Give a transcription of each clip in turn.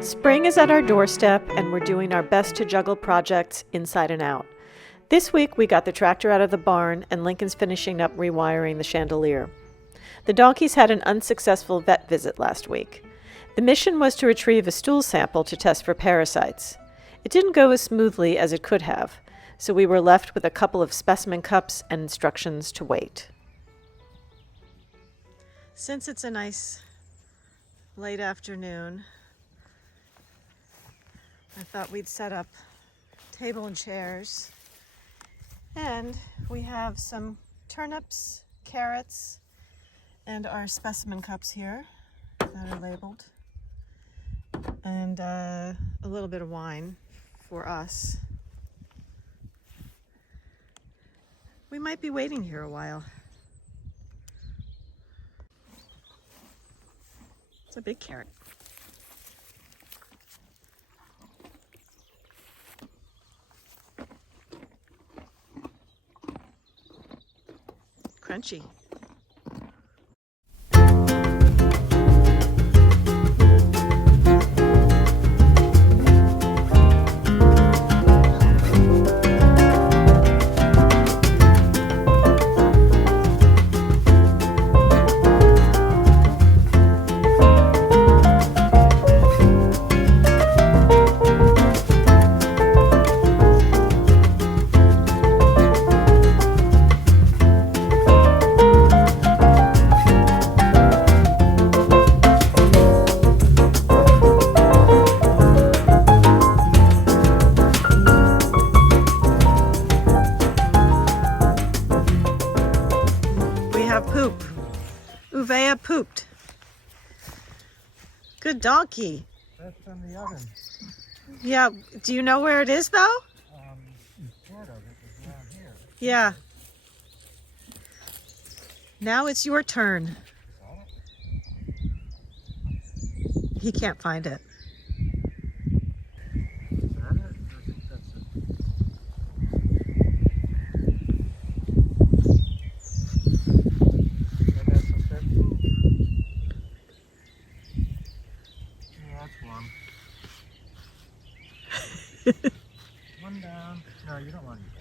Spring is at our doorstep, and we're doing our best to juggle projects inside and out. This week, we got the tractor out of the barn, and Lincoln's finishing up rewiring the chandelier. The donkeys had an unsuccessful vet visit last week. The mission was to retrieve a stool sample to test for parasites. It didn't go as smoothly as it could have, so we were left with a couple of specimen cups and instructions to wait. Since it's a nice late afternoon, I thought we'd set up table and chairs. And we have some turnips, carrots, and our specimen cups here that are labeled. And a little bit of wine for us. We might be waiting here a while. It's a big carrot. Crunchy. Poop. Uvea pooped. Good donkey. That's in the oven. Yeah. Do you know where it is, though? Sort of. It was around here. Yeah. Now it's your turn. He can't find it. Is that it? I think that's it. I got some dead poop. Yeah, that's one. One down. No, you don't want to eat that.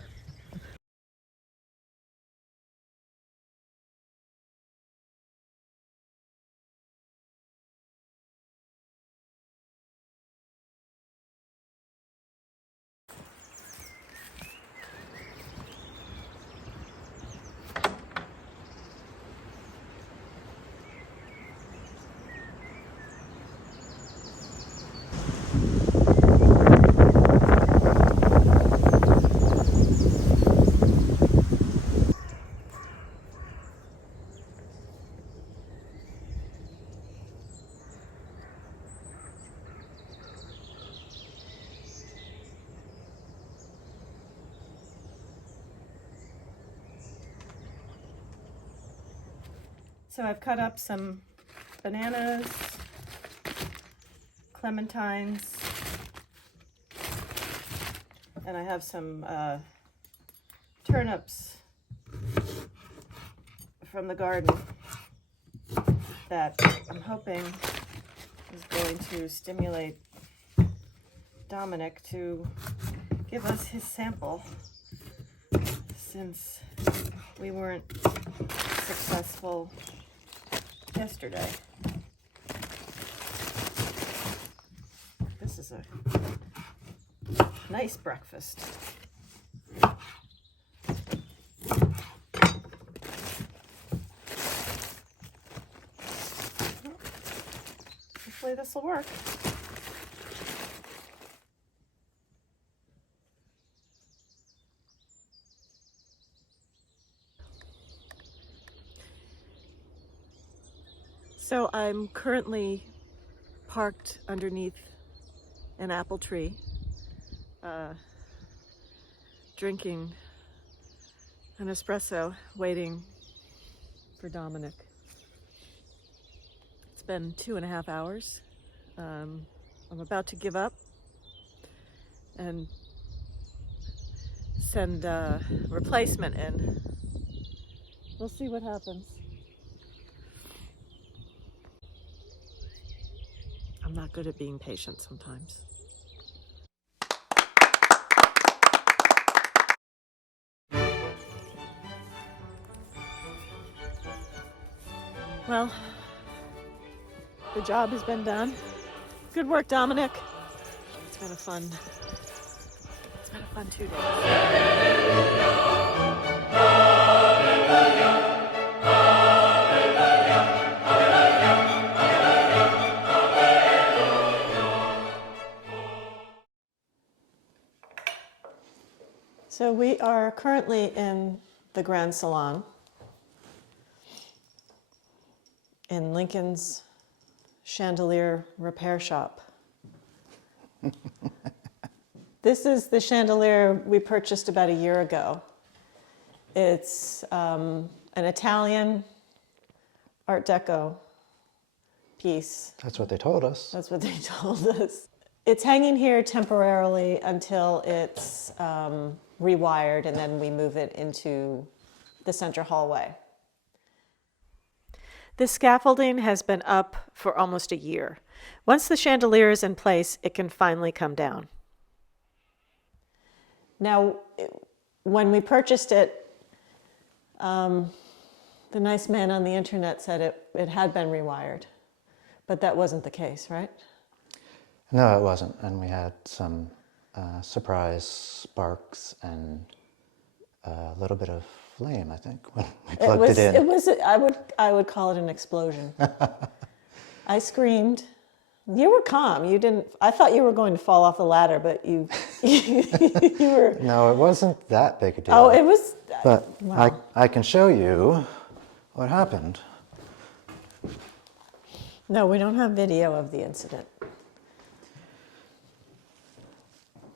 So I've cut up some bananas, clementines, and I have some turnips from the garden that I'm hoping is going to stimulate Dominic to give us his sample, since we weren't successful yesterday. This is a nice breakfast. Hopefully this will work. So I'm currently parked underneath an apple tree, drinking an espresso, waiting for Dominic. It's been 2.5 hours. I'm about to give up and send a replacement in. We'll see what happens. I'm not good at being patient sometimes. Well, the job has been done. Good work, Dominic. It's been a fun 2 days. So we are currently in the Grand Salon in Lincoln's Chandelier repair shop. This is the chandelier we purchased about a year ago. It's an Italian Art Deco piece. That's what they told us. That's what they told us. It's hanging here temporarily until it's rewired, and then we move it into the center hallway. The scaffolding has been up for almost a year. Once the chandelier is in place, it can finally come down. Now, when we purchased it, the nice man on the internet said it had been rewired, but that wasn't the case, right? No, it wasn't. And we had some surprise sparks and a little bit of flame, I think, when we plugged it in. I would call it an explosion. I screamed. You were calm. You didn't. I thought you were going to fall off the ladder, but you were. No, it wasn't that big a deal. Oh, it was. But wow. I can show you what happened. No, we don't have video of the incident.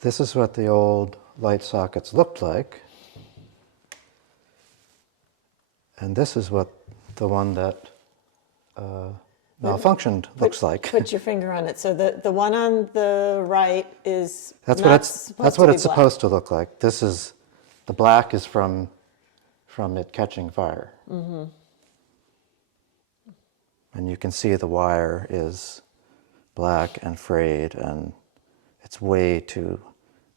This is what the old light sockets looked like. And this is what the one that malfunctioned looks like. Put your finger on it. So the one on the right is That's not what it's supposed to look like. This is the black is from it catching fire. Mm-hmm. And you can see the wire is black and frayed, and it's way too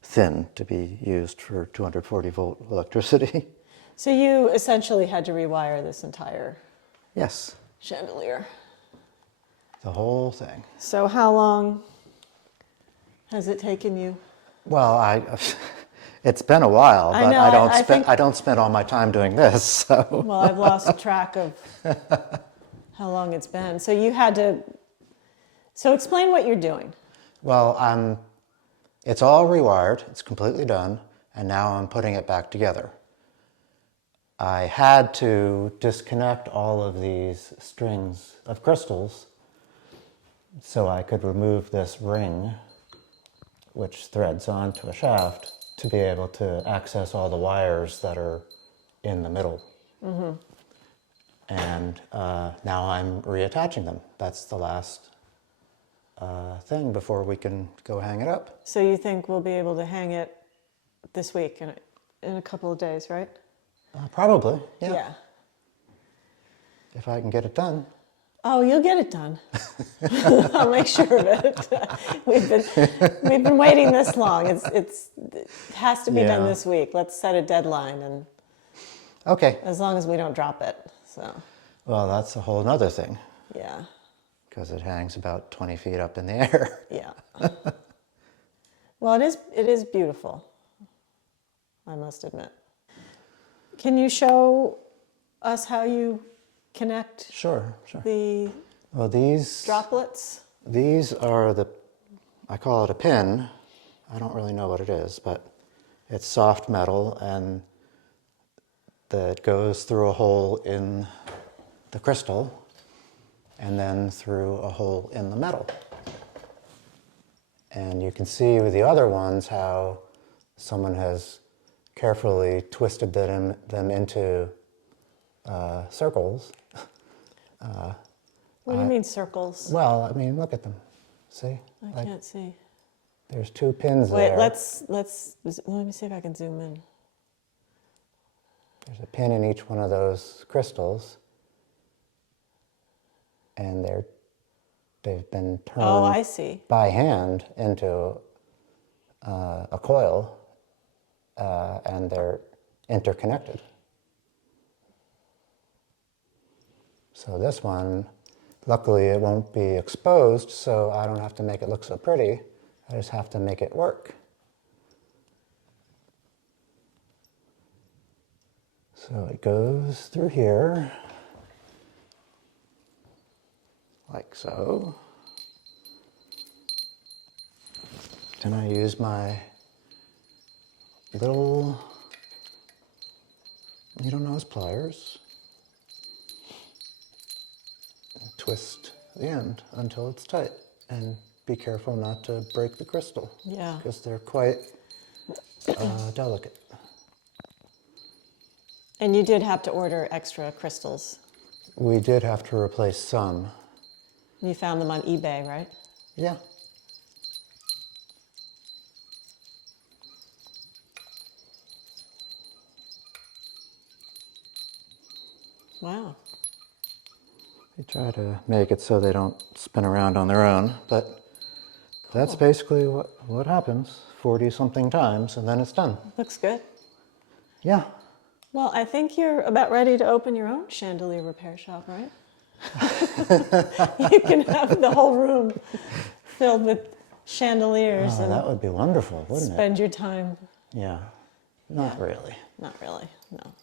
thin to be used for 240 volt electricity. So you essentially had to rewire this entire Yes, chandelier. the whole thing. So how long has it taken you? Well, it's been a while, I but know, I don't spend all my time doing this. So. Well, I've lost track of how long it's been. So you had to. So explain what you're doing. Well, it's all rewired. It's completely done, and now I'm putting it back together. I had to disconnect all of these strings of crystals so I could remove this ring, which threads onto a shaft, to be able to access all the wires that are in the middle. Mm-hmm. And now I'm reattaching them. That's the last thing before we can go hang it up. So you think we'll be able to hang it this week in a couple of days, right? Probably, yeah. Yeah. If I can get it done. Oh, you'll get it done. I'll make sure of it. We've been waiting this long. It has to be done this week. Let's set a deadline, and Okay. as long as we don't drop it. So. Well, that's a whole other thing, Yeah. because it hangs about 20 feet up in the air. Yeah. Well, it is beautiful, I must admit. Can you show us how you connect Sure. the Well, these droplets? These are I call it a pin. I don't really know what it is, but it's soft metal, and that goes through a hole in the crystal and then through a hole in the metal. And you can see with the other ones how someone has carefully twisted them into circles. What do you mean circles? Well, I mean, look at them. See? I can't see. There's 2 pins Wait, there. let me see if I can zoom in. There's a pin in each one of those crystals, and they've been turned Oh, I see. by hand into a coil, and they're interconnected. So this one, luckily it won't be exposed, so I don't have to make it look so pretty. I just have to make it work. So it goes through here, like so. Then I use my little needle nose pliers and twist the end until it's tight. And be careful not to break the crystal. Yeah. Because they're quite delicate. And you did have to order extra crystals. We did have to replace some. You found them on eBay, right? Yeah. Wow. We try to make it so they don't spin around on their own, but that's basically what happens 40-something times, and then it's done. Looks good. Yeah. Well, I think you're about ready to open your own chandelier repair shop, right? You can have the whole room filled with chandeliers Oh, and that would be wonderful, wouldn't it? spend your time. Yeah. Not really. Not really, no.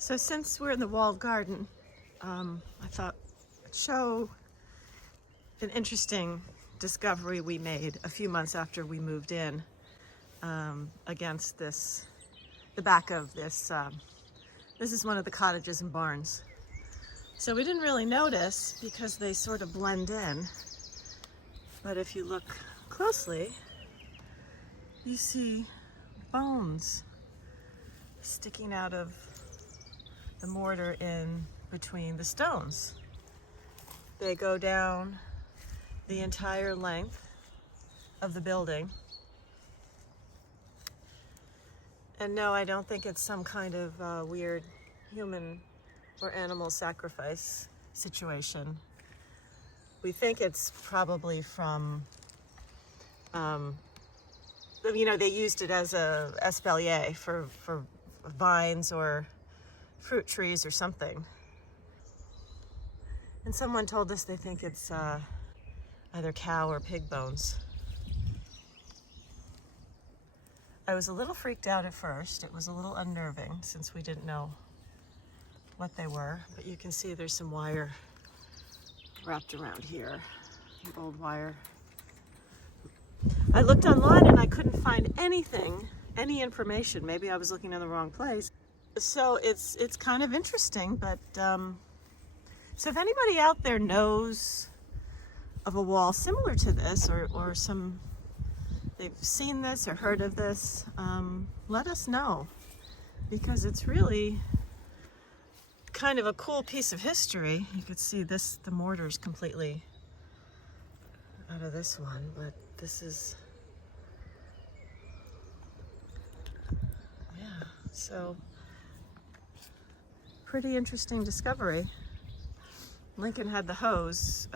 So since we're in the walled garden, I thought I'd show an interesting discovery we made a few months after we moved in against the back of this. This is one of the cottages and barns. So we didn't really notice because they sort of blend in. But if you look closely, you see bones sticking out of the mortar in between the stones. They go down the entire length of the building. And no, I don't think it's some kind of weird human or animal sacrifice situation. We think it's probably from, they used it as a espalier for vines or fruit trees or something. And someone told us they think it's either cow or pig bones. I was a little freaked out at first. It was a little unnerving since we didn't know what they were, but you can see there's some wire wrapped around here, old wire. I looked online and I couldn't find anything, any information. Maybe I was looking in the wrong place. So it's kind of interesting, but so if anybody out there knows of a wall similar to this, or some, they've seen this or heard of this, let us know, because it's really kind of a cool piece of history. You could see this, the mortar's completely out of this one, but this is, yeah, so pretty interesting discovery. Lincoln had the hose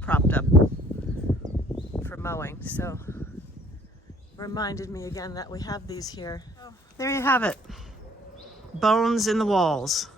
propped up for mowing, so reminded me again that we have these here. There you have it. Bones in the walls.